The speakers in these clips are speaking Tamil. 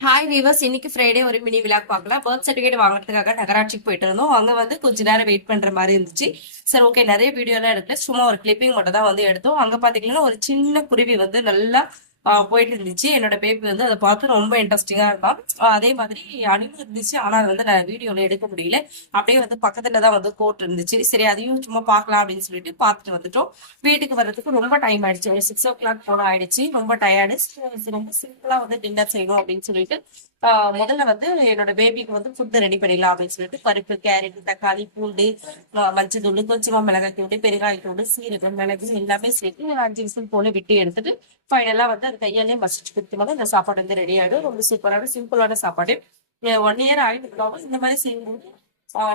ஹாய் வீவர்ஸ், இன்னைக்கு ஃப்ரைடே ஒரு மினி விளாக் பார்க்கலாம். பர்த் சர்டிஃபிகேட் வாங்குறதுக்காக நகராட்சிக்கு போயிட்டு இருந்தோம். அங்க வந்து கொஞ்ச நேரம் வெயிட் பண்ற மாதிரி இருந்துச்சு. சரி, ஓகே, நிறைய வீடியோ எல்லாம் எடுக்கல, சும்மா ஒரு கிளிப்பிங் மட்டும் தான் வந்து எடுத்தோம். அங்க பாத்தீங்கன்னா ஒரு சின்ன குருவி வந்து நல்லா போயிட்டு இருந்துச்சு. என்னோட பேபி வந்து அதை பார்த்து ரொம்ப இன்ட்ரெஸ்டிங்கா இருந்தான். அதே மாதிரி அணிலும் இருந்துச்சு, ஆனா அது வந்து நான் வீடியோல எடுக்க முடியல. அப்படியே வந்து பக்கத்துல தான் வந்து கோட் இருந்துச்சு. சரி, அதையும் சும்மா பார்க்கலாம் அப்படின்னு சொல்லிட்டு பார்த்துட்டு வந்துட்டோம். வீட்டுக்கு வர்றதுக்கு ரொம்ப டைம் ஆயிடுச்சு, ஒரு 6 o'clock போல ஆயிடுச்சு. ரொம்ப டயர்டு. ரொம்ப சிம்பிளா வந்து டின்னர் செய்யணும் அப்படின்னு சொல்லிட்டு முதல்ல வந்து என்னோட பேபிக்கு வந்து ஃபுட் ரெடி பண்ணிடலாம் அப்படின்னு சொல்லிட்டு பருப்பு, கேரட், தக்காளி, பூண்டு, மஞ்சள் தூள், கொஞ்சமா மிளகாய் தூள், பெருங்காய தூள், சீரகம், மிளகு எல்லாமே சேர்த்து ஒரு 5 விசில் போல விட்டு எடுத்துட்டு ஃபைனலா வந்து அது கையாலே மசிச்சு கொடுத்து இந்த சாப்பாடு வந்து ரெடி ஆயிடும். ரொம்ப சூப்பரான சிம்பிளான சாப்பாடு. 1 year ஆயிட்டு இந்த மாதிரி செய்யும்போது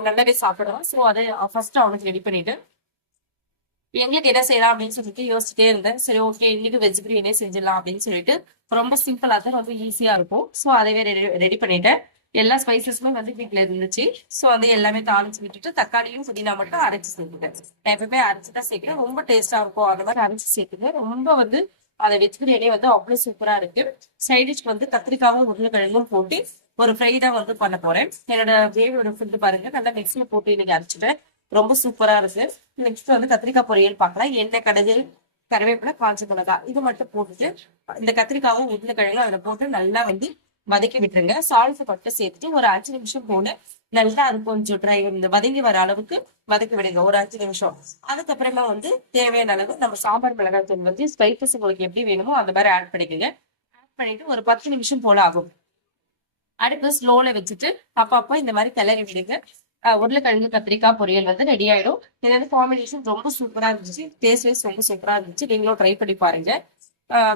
நல்லாவே சாப்பிடுவான். ஸோ அதை ஃபர்ஸ்ட் அவனுக்கு ரெடி பண்ணிட்டு எங்களுக்கு என்ன செய்யலாம் அப்படின்னு சொல்லிட்டு யோசிச்சுட்டே இருந்தேன். சரி, ஓகே, இன்னைக்கு வெஜ் பிரியாணியே செஞ்சிடலாம் அப்படின்னு சொல்லிட்டு ரொம்ப சிம்பிளா தான், ரொம்ப ஈஸியா இருக்கும். ஸோ அதவே ரெடி பண்ணிட்டேன். எல்லா ஸ்பைசஸுமே வந்து வீட்டுல இருந்துச்சு. ஸோ வந்து எல்லாமே தாளிச்சு விட்டுட்டு தக்காளியும் புதினா மட்டும் அரைச்சு சேர்த்துட்டேன். நான் எப்பவுமே அரைச்சு தான் சேர்க்கிறேன், ரொம்ப டேஸ்டா இருக்கும். அந்த மாதிரி அரைச்சு சேர்த்துட்டேன். ரொம்ப வந்து அதை வெஜ் பிரியாணி வந்து அவ்வளவு சூப்பரா இருக்கு. சைடிஷ்க்கு வந்து கத்திரிக்காவும் உருளைக்கிழங்கும் போட்டு ஒரு ஃப்ரை தான் வந்து பண்ண போறேன். என்னோட பேபியோட ஃபுட்டு பாருங்க, நல்லா மிக்சியில போட்டு இன்னைக்கு அரைச்சிட்டேன். ரொம்ப சூப்பரா இருக்கு. நெக்ஸ்ட் வந்து கத்திரிக்காய் பொரியல் பார்க்கலாம். எண்ணெய், கடுகு, கருவேப்பிலை, காஞ்ச மிளகாய் இது மட்டும் போட்டுட்டு இந்த கத்திரிக்காவும் உருளைக்கிழங்கும் அதுல போட்டு நல்லா வந்து வதக்கி விட்டுருங்க. சால்ட் மட்டும் சேர்த்துட்டு ஒரு 5 நிமிஷம் போல நல்லா அது கொஞ்சம் ட்ரை இந்த வதங்கி வர அளவுக்கு வதக்கி விடுங்க, ஒரு 5 நிமிஷம். அதுக்கப்புறமா வந்து தேவையான அளவு நம்ம சாம்பார் மிளகாய் தூள் வந்து ஸ்பைசஸ் உங்களுக்கு எப்படி வேணுமோ அந்த மாதிரி ஆட் பண்ணிக்கோங்க. ஆட் பண்ணிட்டு ஒரு 10 நிமிஷம் போல ஆகும். அடுப்பு ஸ்லோல வச்சுட்டு அப்பப்போ இந்த மாதிரி கிளறி விடுங்க. உருளைக்கிழங்கு கத்திரிக்காய் பொரியல் வந்து ரெடி ஆயிடும். இது வந்து காம்பினேஷன் ரொம்ப சூப்பரா இருந்துச்சு. டேஸ்ட் வைஸ் ரொம்ப சூப்பரா இருந்துச்சு. நீங்களும் ட்ரை பண்ணி பாருங்க.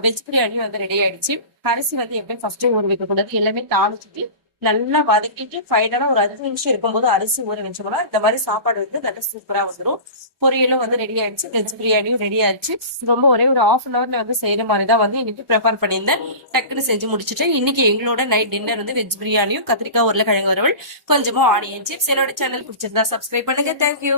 வெஜ் பிரியாணி வந்து ரெடி ஆயிடுச்சு. அரிசி வந்து எப்பயும் ஃபர்ஸ்ட் ஊற வைக்க கூடாது, எல்லாமே தாளிச்சுட்டு நல்லா வதக்கிட்டு ஃபைனலா ஒரு 5 நிமிஷம் இருக்கும்போது அரிசி ஊற வச்சோம்னா இந்த மாதிரி சாப்பாடு வந்து நல்லா சூப்பரா வந்துடும். பொரியலும் வந்து ரெடி ஆயிடுச்சு, வெஜ் பிரியாணியும் ரெடி ஆயிடுச்சு. ரொம்ப ஒரே ஒரு ½ hourல வந்து செய்யற மாதிரி தான் வந்து இன்னைக்கு ப்ரிப்பேர் பண்ணியிருந்தேன். டக்குன்னு செஞ்சு முடிச்சுட்டேன். இன்னைக்கு எங்களோட நைட் டின்னர் வந்து வெஜ் பிரியாணியும் கத்திரிக்காய் உருளைக்கிழங்கு வறுவல், கொஞ்சமா ஆனியன் சிப்ஸ். என்னோட சேனல் பிடிச்சிருந்தா சப்ஸ்கிரைப் பண்ணுங்க. தேங்க்யூ.